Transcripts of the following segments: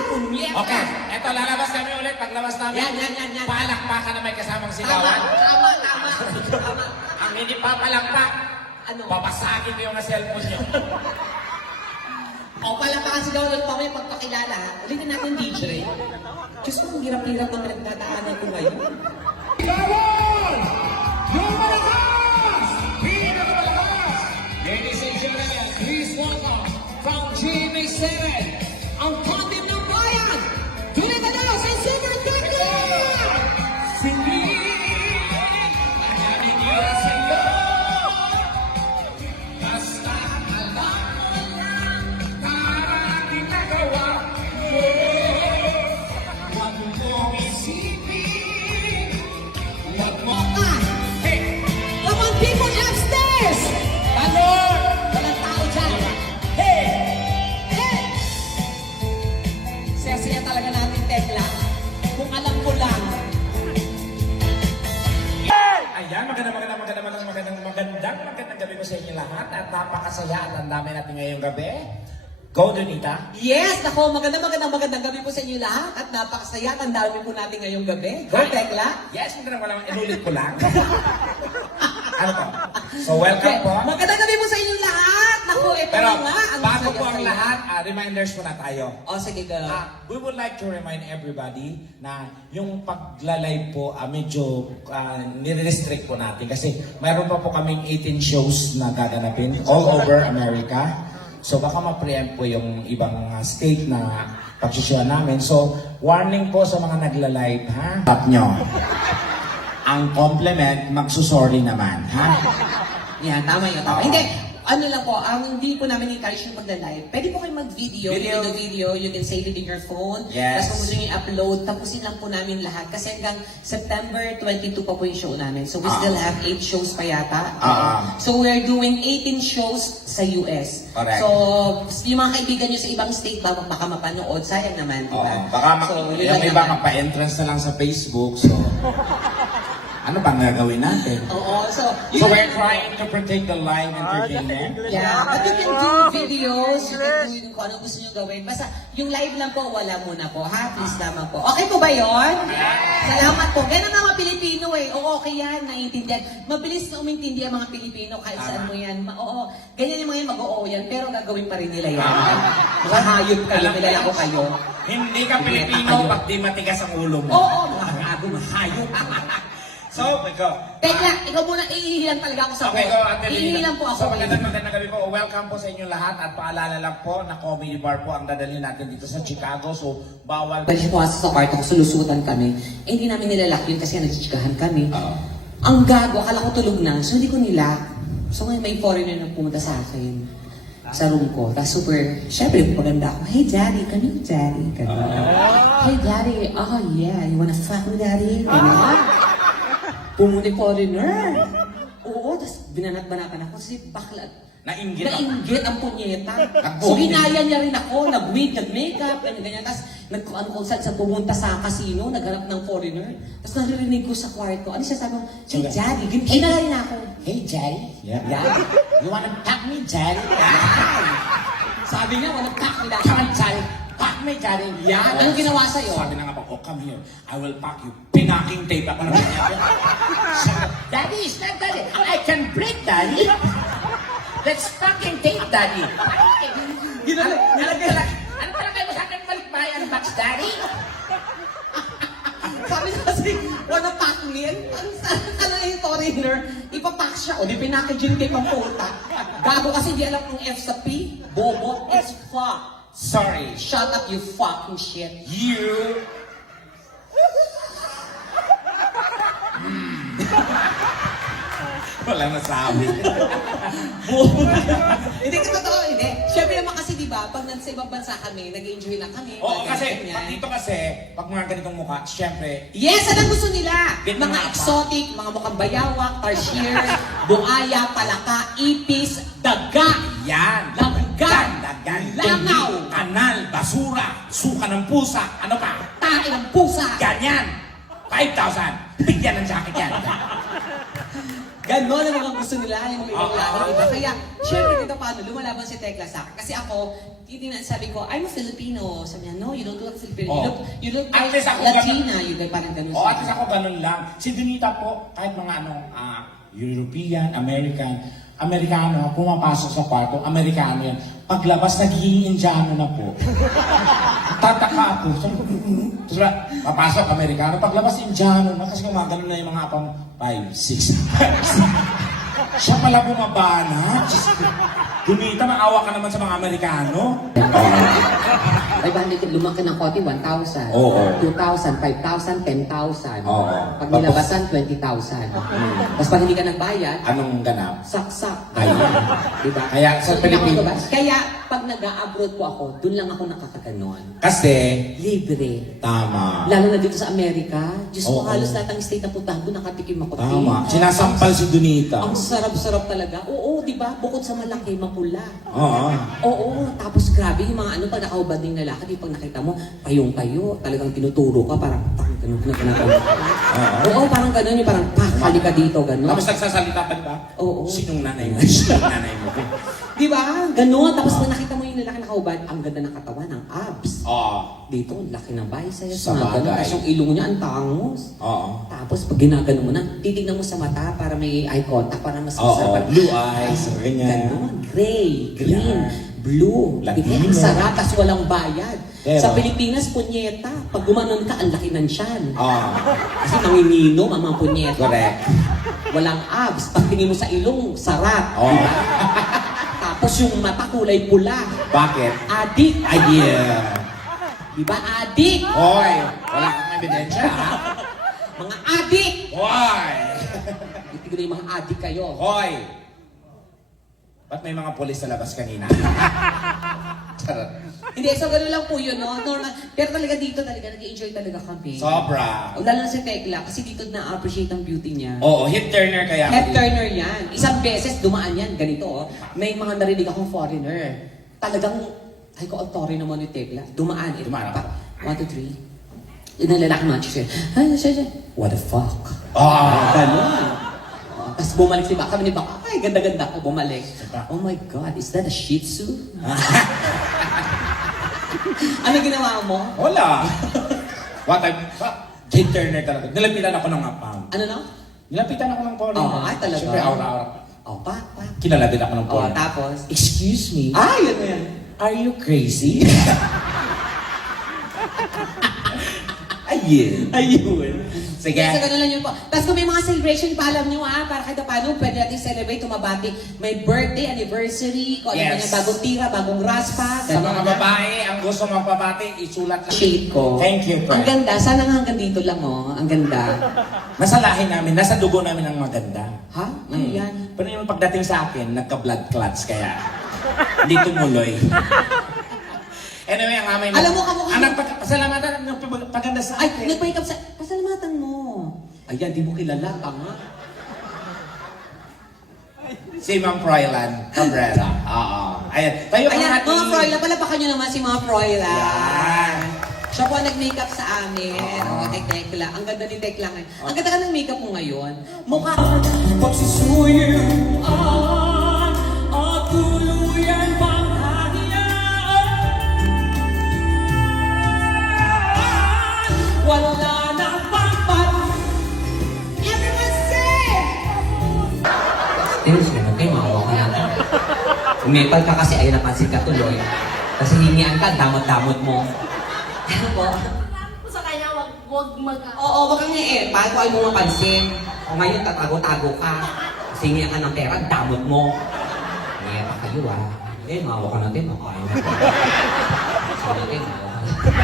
Punyeta! Okay, eto lalabas kami ulit. Paglabas namin, Yan. palakpakan na may kasamang Tama, sigawan. tama. Ang hindi papalakpak, Ano? papasagin ko yung cellphone niyo. O palakpakan sigaw ulit mamaya pagpakilala. Ulitin natin, DJ. Diyos ko, ang hirap-hirap ang nagdadaanan ko ngayon. Sigawan! Yung malakas! Pinakamalakas! Ladies and gentlemen, please welcome from GMA7, Ang kapit ng bayan! Tunay na daw sa Super Tekla! Sige! Maraming ira sa'yo! Basta alam mo lang para ginagawa mo. Huwag mong isipin, huwag mo... Hey! Come on, people upstairs! Tanor! Walang tao dyan. Hey! Hey! Siya talaga natin, Tekla. Kung alam ko lang. Ayan, magandang gabi po sa inyo lahat at napakasaya at ang dami natin ngayong gabi. Go, Donita! Yes! Ako, magandang gabi po sa inyo lahat at napakasaya at ang dami po natin ngayong gabi. Go, Tekla! Yes, walang inulit ko lang. Ano to? So, welcome po. Magandang gabi po sa inyo lahat! Naku, ito Pero, na nga. Ang bago po ang saya-saya. lahat, reminders muna tayo. O, sige, go. We would like to remind everybody na yung pagla-live po, medyo nire-restrict po natin kasi mayroon pa po kaming 18 shows na gaganapin all over America. So baka ma-preempt po yung ibang state na pagsusya namin. So warning po sa mga nagla-live, ha? Tap nyo. Ang compliment, magsusorry naman, ha? Yan, tama yun. Oo. Hindi, ano lang po, hindi po namin encourage yung magla-live. Pwede po kayo mag-video, Video. you can save it in your phone. Yes. Tapos kung gusto nyo i-upload, tapusin lang po namin lahat. Kasi hanggang September 22 pa po yung show namin. So we still have 8 shows pa yata. So we're doing 18 shows sa US. Correct. So, yung mga kaibigan nyo sa ibang state, baka mapanood, sayang naman, di Oo, ba? baka yun yung lang iba naman. mapa-entrance na lang sa Facebook, so... ano bang gagawin natin? Oo, so So we're trying to protect the live entertainment. yeah, but you can do videos, you can do kung ano gusto nyo gawin. Basta, yung live lang po, wala muna po, ha? Please naman po. Okay po ba yon? Salamat po. Ganun ang mga Pilipino eh. Oo, okay yan, naiintindihan. Mabilis na umintindi ang mga Pilipino kahit saan mo yan. Oo, ganyan yung mga yan, mag-oo yan, pero gagawin pa rin nila yan. Mahayop kayo, nilala ko kayo. Hindi ka Pilipino pag di matigas ang ulo mo. Oo, mga gago, mahayop. So, go. Tekla, ikaw muna, iihilan talaga ako sa Okay, go, Ate Lina. Iihilan po ako. So, magandang gabi po. Welcome po sa inyo lahat. At paalala lang po na comedy bar po ang dadalhin natin dito sa Chicago. So, bawal... Balik po sa kwarto ko, sulusutan kami. Eh, hindi namin nilalak yun kasi nagchichikahan kami. Oo. Ang gago, akala ko tulog na. So, hindi ko nilak. So, ngayon may foreigner na pumunta sa akin. Sa room ko. Tapos super, syempre, maganda ako. Hey, Daddy, come here, Daddy. Ganun. Hey, Daddy, oh yeah, you wanna fuck with Daddy? Ganun. Pumunta yung foreigner. Oo, tapos binanat-banatan ako. Kasi bakla, Nainggit ako. nainggit ang punyeta. Nag-booking. So, ginaya niya rin ako, nag-wig, nag-makeup, ganyan. Tapos, kung saan sa pumunta sa casino, naghanap ng foreigner. Tapos, naririnig ko sa kwarto. Ano siya sabi mo? Hey, Daddy. Hey, na rin ako. Hey, Daddy. Yeah. You wanna pack me, Daddy? Sabi niya, wanna pack me, Daddy. Come on, Daddy. Pack me, Daddy. Yan. Anong ginawa sa'yo? Sabi na nga po, oh, come here. I will pack you. Pinaking tape ako naman niya. Daddy, it's not Daddy. I can break, Daddy. Let's fucking tape, Daddy. Ano talaga mo sa akin balikbahay? Ano box, Daddy? Sabi niya kasi, wanna pack me? Ano yung foreigner? Ipapack siya. O, di pinackaging tape ang puta. Gago kasi di alam kung F sa P. Bobo, it's fuck. Sorry. Shut up, you fucking shit. You... Wala masabi. Hindi ka totoo, hindi. Siyempre naman kasi, di ba, pag nasa ibang bansa kami, nag-enjoy na kami. Oo, mga kasi ganyan. pag dito kasi, pag mga ganitong mukha, syempre, Yes, anong gusto nila? Get Mga mga exotic, mga mukhang bayawak, tarsier, buaya, palaka, ipis, daga, yan. langgan, Dagan, langaw, tubig, kanal, basura, suka ng pusa, ano pa? tae ng pusa. Ganyan. 5,000. Bigyan ng jacket yan. Ganon ang mga gusto nila, yung ibang Oo. lahat ng iba. Kaya, syempre dito paano, lumalaban si Tekla sa akin. Kasi ako, titingnan, sabi ko, I'm a Filipino. Sabi niya, no, you don't look Filipino. Oh. You look At least ako Latina. You like parang ganun Oo, siya. at least ako ganun lang. Si Donita po, kahit mga European, Amerikano, pumapasok sa kwarto, Amerikano yan. Paglabas, nagiging Indiano na po. Tataka ako. Sabi ko, Tapos papasok, Amerikano. Paglabas, Indiano na. Kasi gumagano na yung mga apang 5, 6. Siya pala bumabana. Diyos ko. Donita, maawa ka naman sa mga Amerikano. 500, lumaki ng konti, 1,000. Oo. 2,000, 5,000, 10,000. Oo. Pag nilabasan, 20,000. Tapos pag hindi ka nagbayad, Anong ganap? saksak. Ay. Diba? Kaya sa So, Pilipinas. Kaya pag nag-a-abroad po ako, dun lang ako nakakaganon. Kasi, Libre. tama. Lalo na dito sa Amerika. Diyos ko, Oo. halos lahat ng state na puntahan ko, nakatikim ako. Tama. Sinasampal si Donita. Ang sarap-sarap talaga. Oo, di ba? Bukod sa malaki, mapula. Oo. Oo, tapos grabe yung mga pag nakahubad ng lalaki, di pag nakita mo, payong-payo, talagang tinuturo ka, parang, ganun. Oo, parang ganun, yung parang, hali ka dito, ganun. Tapos nagsasalita pa ba? Oo. Sinong nanay mo? Sinong nanay mo? Di ba? Ganun. Tapos pag nakita mo yung lalaki nakahubad, ang ganda ng katawan, ng abs. Oo. Dito, laki ng biceps, Sa mga ganun. bagay. Tapos yung ilong niya, ang tangos. Oo. Tapos pag ginagano mo na, titignan mo sa mata para may eye contact, para mas Oo. masarap. Blue eyes. Ganyan. Ganon. Gray, green, blue. Latino. Diba? Ang sarap, tas walang bayad. Pero- Sa Pilipinas, punyeta. Pag gumanon ka, ang laki ng tiyan. Oo. Kasi nanginginom ang mga punyeta. Correct. Walang abs. Pag tingin mo sa ilong, sarap. Oo. Diba? Tapos yung mata kulay pula. Bakit? Adik. Ay, yeah. Diba? Adik. Hoy! Wala kang ebidensya, ha? Mga adik. Hoy! Itignan yung mga adik kayo. Hoy! Ba't may mga polis sa labas kanina? Charot. Hindi, so gano'n lang po yun, no? Normal. Pero talaga dito talaga, nag-enjoy talaga kami. Sobra. Lalo na si Tekla, kasi dito na-appreciate ang beauty niya. Oo, hit turner kaya. Head turner yan. Isang beses dumaan yan, ganito oh. May mga narinig akong foreigner. Talagang, ay ko, ang tori naman ni Tekla. Dumaan. Dumaan ako. 1, 2, 3. Yun ang lalaki mga siya. Ay, siya. What the fuck? Ah! Ganon. Tapos bumalik si Baka, kami ni Baka, ay ganda-ganda ko, bumalik. Oh my God, is that a Shih Tzu? Ano ginawa mo? Wala. What time? Hit turner talaga. Nilapitan ako ng apam. Ano na? Nilapitan ako ng foreigner. Oo, ay talaga. Siyempre, aura-aura. Oh, pa. Kilala din ako ng Oh, foreigner. tapos? Excuse me. Ah, yun yan. Are you crazy? Ayun. Ayun. Sige. So, ganun lang yun po. Tapos kung may mga celebration pa, alam nyo para kahit paano, pwede natin celebrate, tumabati. May birthday, anniversary, kung ano Yes. yung bagong tira, bagong raspa. Sa mga babae, ang gusto magpapati, isulat lang. Shade ko. Thank you, Ang friend. ganda. Sana nga hanggang dito lang, oh. Ang ganda. Nasa lahi namin, nasa dugo namin ang maganda. Ha? Ano yan? Pero yung pagdating sa akin, nagka-blood clots kaya hindi tumuloy. Anyway, ang aming... Alam mo, kamukha Ang mo- nagpasalamatan ng paganda sa Ay, atin. nag-wake up sa... Pasalamatan mo. Ayan, di mo kilala, tanga. Si Ma'am Froilan Cabrera. Oo. Ayan. Tayo ang Ayan, ating... mga Froilan, palapakan nyo naman si mga Froilan. Yan. Siya po ang nag-makeup sa amin. Kay Tekla. Ang ganda ni Tekla ngayon. Ang ganda ka ng makeup mo ngayon. Mukha... Pagsisuyuan at tuluyan pang wala nang pangpat. Everyone say! Still, sino kayo, maawa ka lang. Umipal ka kasi ay napansin ka tuloy. Kasi hingian ka, damot-damot mo. Ano po? Sa kanya, wag mag... Oo, wag kang i-epal kung ay mo mapansin. O ngayon, tatago-tago ka. Kasi hingian ka ng pera, damot mo. Ngayon pa kayo maawa ka natin, makain na. Sabi natin, maawa ka natin.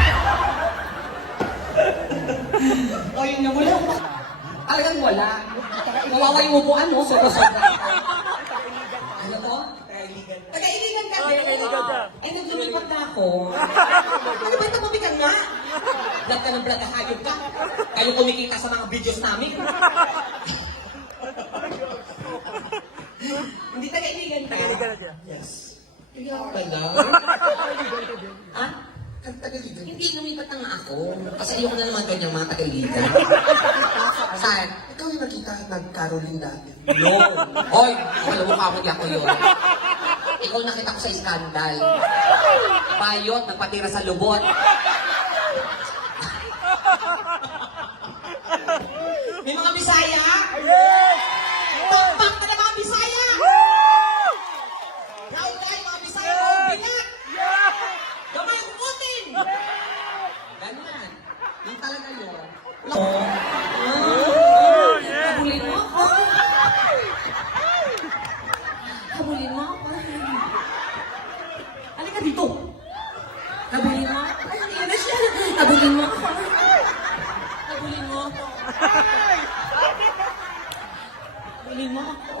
O yun na, wala. Talagang wala. Kawawa yung upuan mo, sobra-sobra. Ano to? Taga-iligan ka din. Eh, nung lumipat na ako. Ano ba ito pumikan nga? Vlog ka ng vlog, hayop ka. Kayo kumikita sa mga videos namin. Hindi taga-iligan ka. Yes. Hindi ako pala. Ha? Hindi, lumipat na nga ako. Kasi ayoko na naman kanyang mga taga-iligan. Saan? Ikaw yung nakita nag-Caroline dati. No. Hoy, alam mo ka mo, di ako yun. Ikaw nakita ko sa skandal. bayot, nagpatira sa lubot. May mga Bisaya? Takpak ka na mga Bisaya! Proud tayo mga Bisaya, mga bigat! Gamay ang putin! Ganyan. Yung talaga yun. Habulin mo ako. Habulin mo ako. Halika dito. Habulin mo ako. Ay, hindi na siya. Habulin mo ako. Habulin mo ako. Habulin mo ako.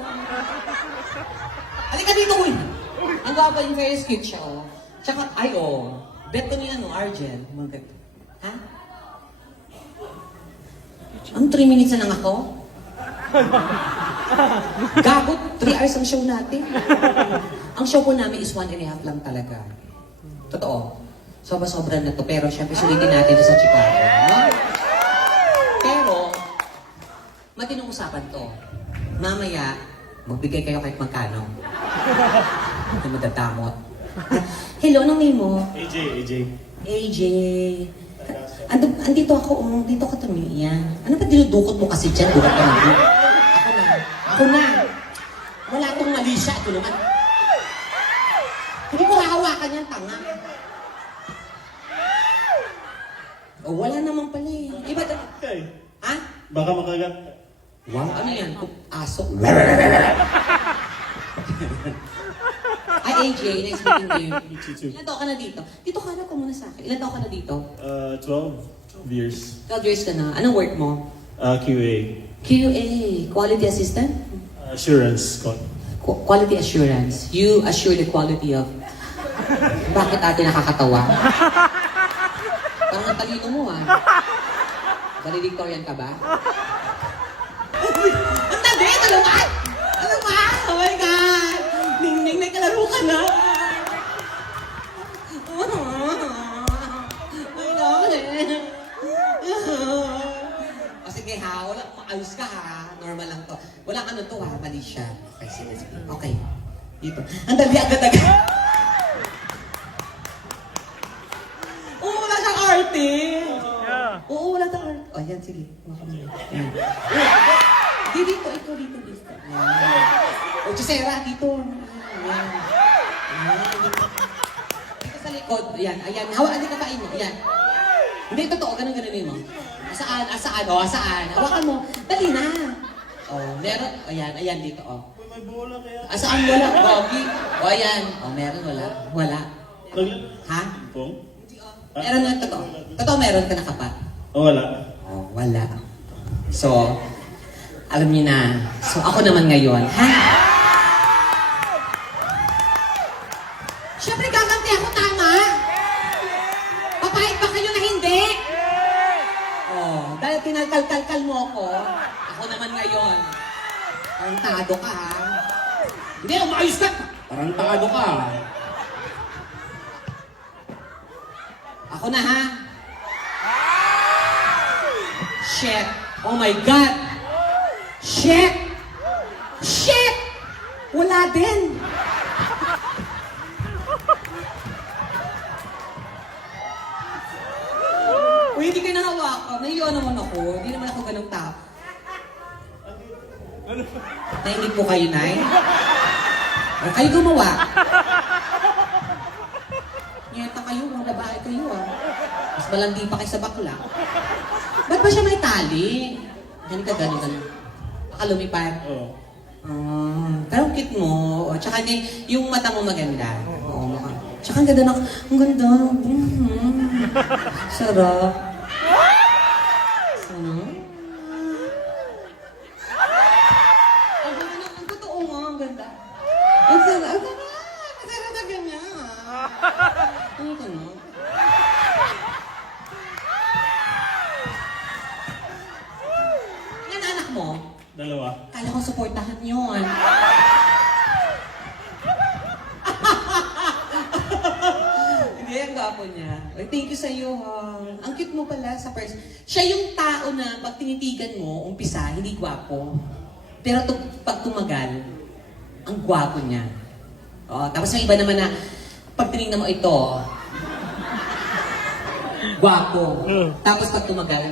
Halika dito, uy. Ang gaba yung very cute siya, oh. Tsaka, ay, oh. Bet ko ni ano, Arjen. Ha? Ang 3 minutes na lang ako? Gago, 3 hours ang show natin. Ang show po namin is 1.5 lang talaga. Totoo. Sobra-sobra na to. Pero syempre, sulitin natin sa Chicago. No? Pero, matinong usapan to. Mamaya, magbigay kayo kahit magkano. Hindi madatamot. Hello, anong name mo? AJ. Andito ako, dito ka tumiyan. Ano ba dinudukot mo kasi dyan? Dukot ka na. Ako na. Wala tong mali siya. Ito naman. Hindi ko hahawakan yan, tanga. Oh, wala naman pala eh. Iba ha? Baka makagat. Wow, ano yan? Aso? Ay, AJ, nice meeting you. Ilan taon ka na dito? Dito ka na, muna sa akin. Ilan taon ka na dito? 12 years. 12 years ka na. Anong work mo? QA. QA, Quality Assistant? Assurance. Quality Assurance. You assure the quality of... Bakit ate nakakatawa? Parang ang talino mo ah. Valedictorian ka ba? Ang tabi! Tulungan! Ano ba? Oh my God! Ning-ning, may kalaro ka na! Ay, darling! O sige ha, wala, maayos ka ha. Normal lang to. Wala ano to ha, mali siya. Okay, sige. Okay. Dito. Ang dali agad-agad. Oo, wala siyang arte. Oo, wala siyang arte. O, yan, sige. Yan. Dito, ito, dito. Yan. O, Gisera, dito. Yan. Dito sa likod. Yan, ayan. Hawakan din ka pa mo. Yan. Hindi, totoo. Ganun mo. Asaan? O, asaan? Hawakan mo. Dali na. O, meron. Ayan, dito. O. May bola kaya. Asaan wala? Bogi. O, ayan. O, meron, wala. Wala. Ha? Pong? Meron na, totoo. Totoo, meron ka nakapat. Wala. Oh, wala. So, alam niyo na. So, ako naman ngayon. Ha? Siyempre, gaganti ako, tama? Papayag ba kayo na hindi? Oh, dahil tinalkal-kalkal mo ako, ako naman ngayon. Tarantado ka, ha? Hindi, umayos ka! Tarantado ka. Ako na, ha? Shit! Oh my God! Shit! Shit! Wala din! Uy, hindi kayo nahawakan. Nahiyo naman ako. Hindi naman ako ganong tao. Nainig po kayo, Nay? O, kayo gumawa. Nyeta kayo, mga babae kayo, ah. Mas malandi pa kayo sa bakla. Ba't ba siya may tali? Ganun. Baka lumipad. Oo. Pero ang cute mo. O, tsaka yung mata mo maganda. Oo, mukha. Tsaka ang ganda ng... Ang ganda. Sarap. Ang ganda ng... Ang totoo nga, ang ganda. Ang sarap. Ang sarap. Ang sarap na ganyan. Ano ito, no? Yan anak mo. Dalawa. Kala ko supportahan yun. Hindi, ang gwapo niya. Ay, thank you sa'yo, ha. Ang cute mo pala sa person. Siya yung tao na pag tinitigan mo, umpisa, hindi gwapo. Pero pag tumagal, ang gwapo niya. Oh, tapos may iba naman na, pag tinignan mo ito, Gwapo. Tapos pag tumagal,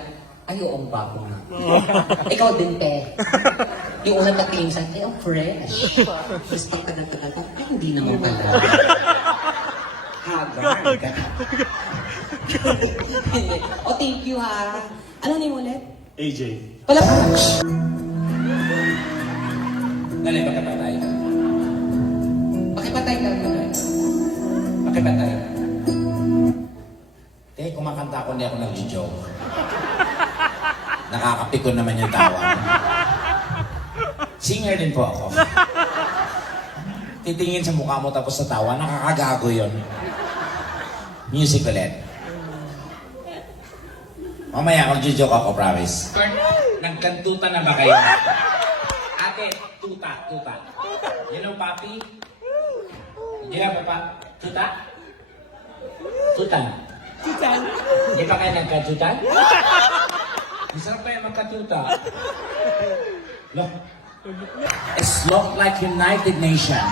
ay, oo, ang gwapo nga. Ikaw din, te. Yung unang pagtingin sa akin, oh, fresh. Tapos pag tagal-tagal, ay, hindi naman pala. Hagar. Hindi. Oh, thank you, ha. Ano name ulit? AJ. Palapag. Dali, pakipatay. Pakipatay ka muna. Pakipatay. Kumakanta ako, hindi ako nag-joke. Nakakapikon naman yung tawa. Singer din po ako. Titingin sa mukha mo tapos sa tawa, nakakagago yun. Music ulit. Mamaya, mag-joke ako, promise. Nagkantuta na ba kayo? Ate, tuta. You know, papi? You know, papa? Tuta? Tutan. Hindi pa kayo nagkatutan? Masarap ba yung magkatuta? Look. It's look like United Nation.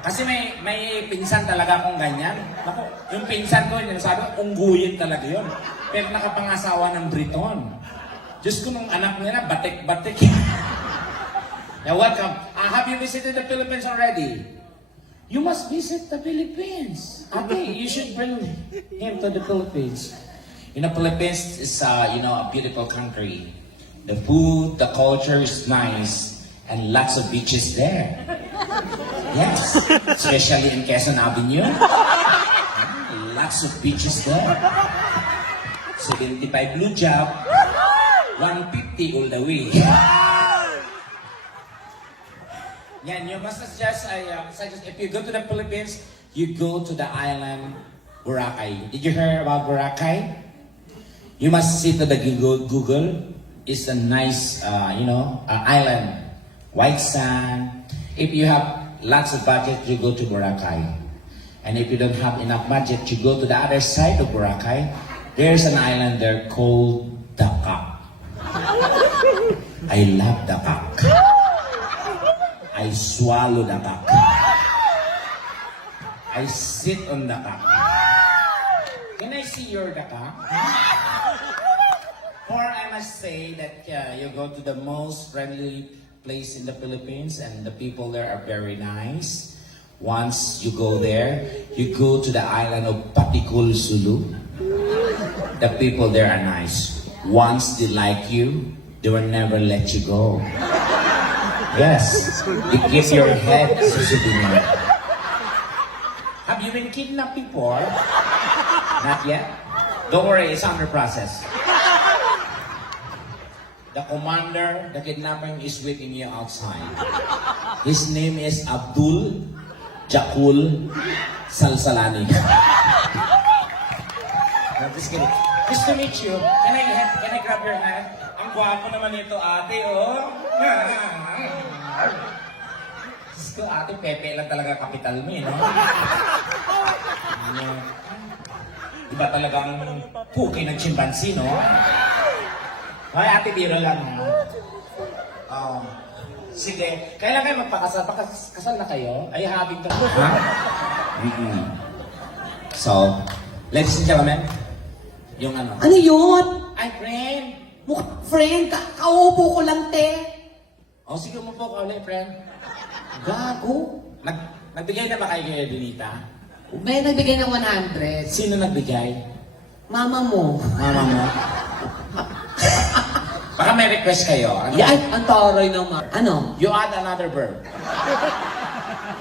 Kasi may pinsan talaga akong ganyan. Ako, yung pinsan ko, yung sabi, ungguyin talaga yun. Pero nakapangasawa ng Briton. Diyos ko, nung anak nila, batik-batik. Now, welcome. Have you visited the Philippines already? You must visit the Philippines. Ate, you should bring him to the Philippines. You know, Philippines is, a beautiful country. The food, the culture is nice, and lots of beaches there. Yes, especially in Quezon Avenue. Lots of beaches there. 75 blue job, 150 all the way. Yeah, you must suggest, if you go to the Philippines, you go to the island Boracay. Did you hear about Boracay? You must see to the Google. It's a nice, island. White sand. If you have lots of budget, you go to Boracay. And if you don't have enough budget, you go to the other side of Boracay. There's an island there called Dakak. I love Dakak. I swallow the cock. I sit on the cock. Can I see your cock? Or I must say that you go to the most friendly place in the Philippines and the people there are very nice. Once you go there, you go to the island of Patikul, Sulu. The people there are nice. Once they like you, they will never let you go. Yes, you keep your head souvenir. Have you been kidnapped before? Not yet? Don't worry, it's under process. The commander, the kidnapping is waiting you outside. His name is Abdul Jakul Salsalani. No, just kidding. Nice to meet you. Can I grab your hand? Ang gwapo naman ito, ate, oh. Diyos ko, ate, pepe lang talaga kapital mo, no? Iba talagang puki ng chimpanzee, no? Ay, ate, biro lang, ha? Oh. Sige, kailan kayo magpakasal? Kasal na kayo? Ay, having to. Ha? So, ladies and gentlemen, yung ano? Ano yun? Ay, friend! Friend, kaupo ko lang, te. O, sige mo po ka ulit, friend. Gago. Nagbigay na ba kayo kay Dinita? May nagbigay ng 100. Sino nagbigay? Mama mo. Mama mo? Baka may request kayo. Ano? Yan, ang taray naman. Ano? You add another verb.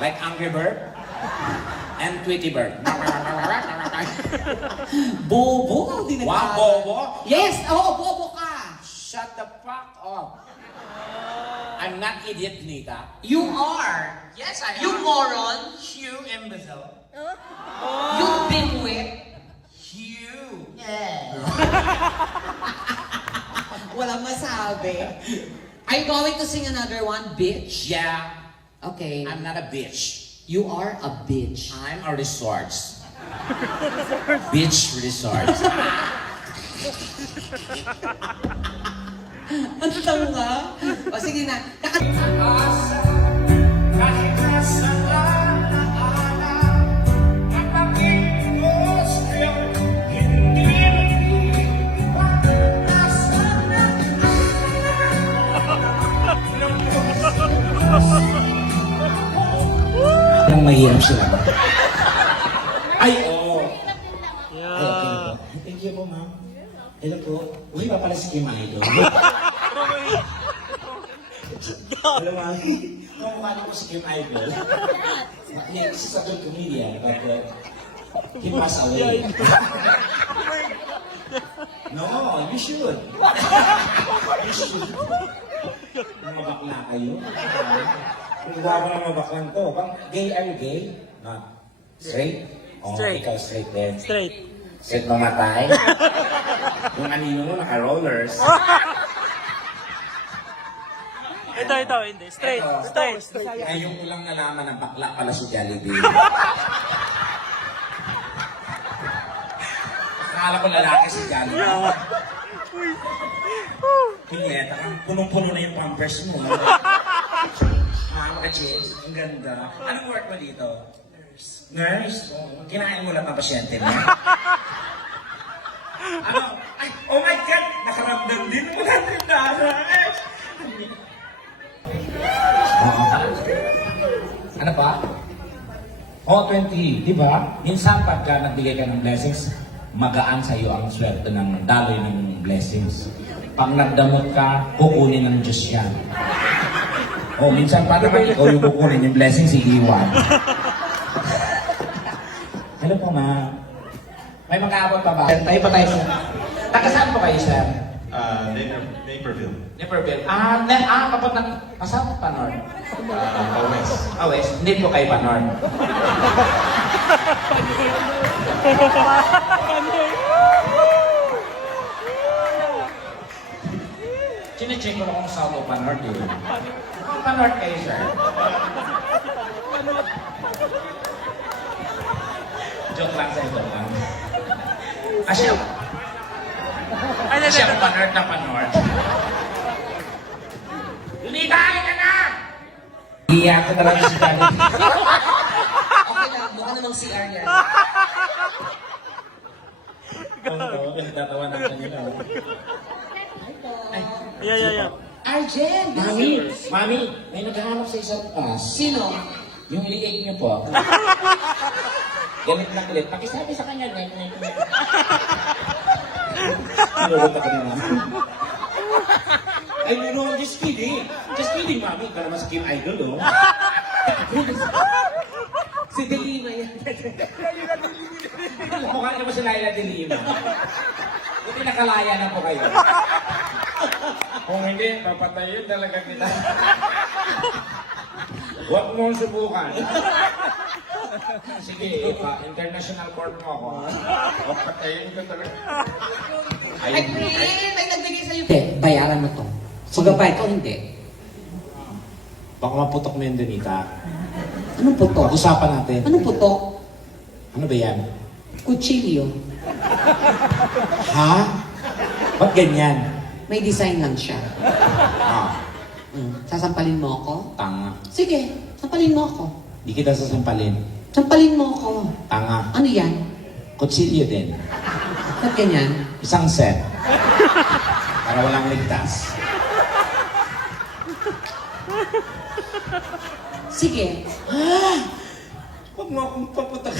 Like Angry Bird and Tweety Bird. Bobo? Di na Wow, bobo? Yes, bobo ka. Shut the fuck up. I'm not idiot, Dinita. You are. Yes, I You moron. You imbecile. You dimwit. You. Walang masabi. Are you going to sing another one, bitch? Yeah, Okay. I'm not a bitch. You are a bitch. I'm a resorts. Bitch resorts. Ano lang nga? O sige na. Kahit nasa alaala, ang pag-ibig ko sa'yo mahirap sila. Ay, oo. Ay, okay na po. Thank you po, ma'am. Hello po. Uy, pa pala si Kim Idol. Hello, ma'am. Kamukha niyo po si Kim Idol. Yeah, this is a good comedian, but he passed away. No, you should. You should. Mga bakla kayo. Kung gawa ko ng mga baklan to. Gay, are you gay? Not. Straight? Oh, Straight. Ikaw straight din. Straight. Straight mamatay? Yung anino mo, naka-rollers. Ito, hindi. Straight. Straight. Ngayon ko lang nalaman ng bakla pala si Jollibee. Akala ko lalaki si Jollibee. Pinyeta, punong-puno na yung pampers mo. Maka-change. Ang ganda. Anong work mo dito? Nurse? Oh, kinain mo lang ang pasyente niya? Ano? Ay, oh my God! Nakaramdam din mo na rin na. Ano pa? Oh, 20. Di ba? Minsan pagka nagbigay ka ng blessings, magaan sa iyo ang swerte ng daloy ng blessings. Pag nagdamot ka, kukunin ng Diyos yan. Oh, minsan pa naman ikaw yung kukunin yung blessings, iiwan. Hello po, ma. May mag-aabot pa ba? Tayo pa tayo, sir. Taga saan po kayo, sir? Naperville. Naperville. Kapag kasama pa, Nord? West. West. Hindi po kayo pa, Nord. Chine-check ko lang kung South o Panord yun. Panord kayo, sir. Joke lang sa ito lang. Asya. Asya ang Panord na Panord. Lumitahin ka na! Iiyak ko talaga si Daddy. Okay lang, mukha namang CR yan. Oo, nagtatawa ng kanila. Yeah. Arjen! Mami, may naghahanap sa isang pass. Sino? Yung liig niyo po. Ganit na kulit. Pakisabi sa kanya, ganit. Sinulot ako na naman. Ay, no, just kidding. Just kidding, mami. Ikaw naman sa Kim Idol, oh. Si Delima yan. Mukha naman si Laila Delima. Buti nakalaya na po kayo. Kung hindi, papatayin talaga kita. Huwag mong subukan. Sige, international court mo ako. Papatayin ka talaga. Ay, Prin! May nagbigay sa'yo. Bayaran mo to. Magabay ko, hindi. Baka maputok mo yung Donita. Anong putok? Pag-usapan natin. Anong putok? Ano ba yan? Kutsilyo. Ha? Ba't ganyan? May design lang siya. Ah, Sasampalin mo ako? tanga. Sige, sampalin mo ako. Di kita sasampalin. Sampalin mo ako. Tanga. Ano yan? Kutsilyo din. Ba't ganyan? Isang set. Para walang ligtas. Sige. Huwag mo akong paputok.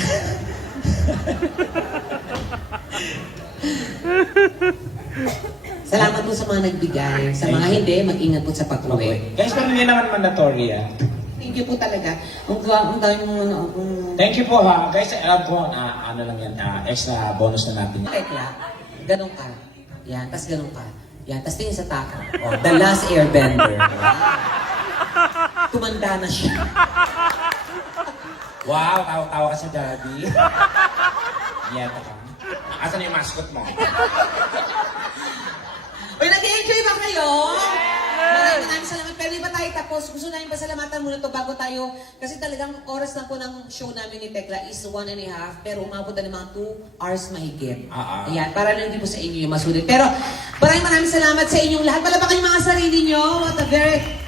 Salamat po sa mga nagbigay. Sa mga hindi, mag-ingat po sa pag-uwi. Guys, pero hindi naman mandatory ah. Thank you po talaga. Ang dami mo na Thank you po ha. Guys, alam po, ano lang yan, extra bonus na natin. Tekla, ganun ka. Yan, tas ganun ka. Yan, tas tingin sa tako. Oh, the last airbender. Tumanda na siya. Wow, tawa-tawa ka sa daddy. Yeta ka. Asan yung mascot mo? Uy, nag-enjoy ba kayo? Maraming salamat. Pero di ba tayo tapos? Gusto namin pasalamatan muna to bago tayo. Kasi talagang oras na po ng show namin ni Tekla is 1.5. Pero umabot na ng mga 2 hours mahigit. Ayan, para lang din po sa inyo yung masulit. Pero maraming salamat sa inyong lahat. Palapakan yung mga sarili nyo. What a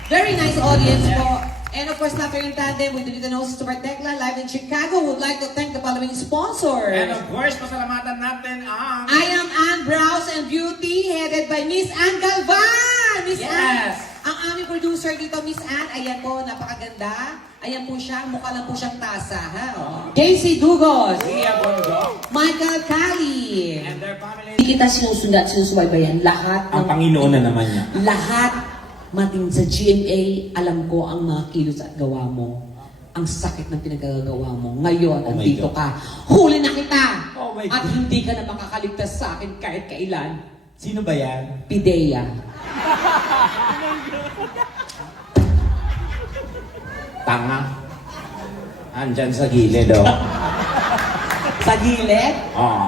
very nice audience po. And of course, not in tandem with the host Super Tekla live in Chicago. Would like to thank the following sponsors. And of course, pasalamatan natin ang... I am Anne Brows and Beauty, headed by Miss Anne Galvan. Miss Yes. Anne, ang aming producer dito, Miss Anne, ayan po, napakaganda. Ayan po siya, mukha lang po siyang tasa, ha? Oh. Casey Dugos, Iya Bongo Michael Cali. and their family. Hindi kita sinusundan, sinusubaybayan. Lahat Ang ng Panginoon na naman niya. lahat, mating sa GMA, alam ko ang mga kilos at gawa mo. Ang sakit ng pinagagawa mo. Ngayon, Oh my andito God. ka. Huli na kita! Oh my At God. hindi ka na makakaligtas sa akin kahit kailan. Sino ba yan? Pidea. Tanga. Andyan sa gilid, oh. Sa gilid, Oo.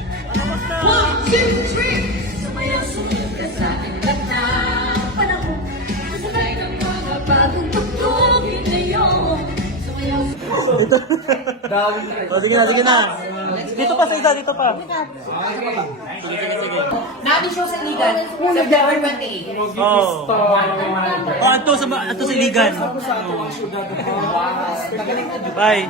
1, 2, 3! Sumayaw, sumayaw ka sa aking ganda. Panahon, masabay ng mga bagong tugtugin ngayon. Sumayaw, O, sige na, sige na. Dito pa sa isa, dito pa. Namin show sa Ligan, September 28. Oh. Oh, anto sa Ligan. Bye.